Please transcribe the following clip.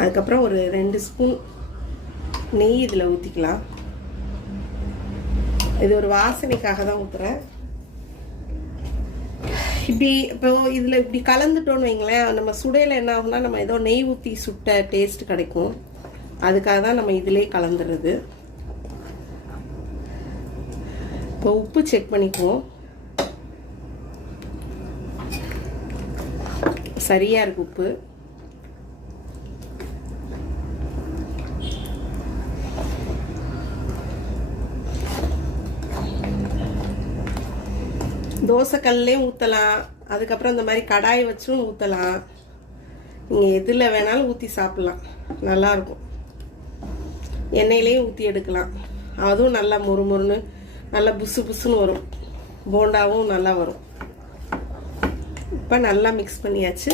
அதுக்கப்புறம் ஒரு 2 ஸ்பூன் நெய் இதில் ஊற்றிக்கலாம். இது ஒரு வாசனைக்காக தான் ஊற்றுறேன். இப்படி இப்போ இதில் இப்படி கலந்துட்டோன்னு வைங்களேன், நம்ம சுடையில் என்ன ஆகும்னா நம்ம ஏதோ நெய் ஊற்றி சுட்ட டேஸ்ட் கிடைக்கும். அதுக்காக தான் நம்ம இதிலே கலந்துடுறது. இப்போ உப்பு செக் பண்ணிக்குவோம். சரியா இருக்கு உப்பு. தோசைக்கல்லையும் ஊற்றலாம், அதுக்கப்புறம் இந்த மாதிரி கடாய் வச்சும் ஊற்றலாம். நீங்கள் எதில் வேணாலும் ஊற்றி சாப்பிட்லாம், நல்லாயிருக்கும். எண்ணெயிலையும் ஊற்றி எடுக்கலாம், அதுவும் நல்லா முறுமுறுன்னு நல்லா புசு புசுன்னு வரும். போண்டாவும் நல்லா வரும். இப்போ நல்லா மிக்ஸ் பண்ணியாச்சு.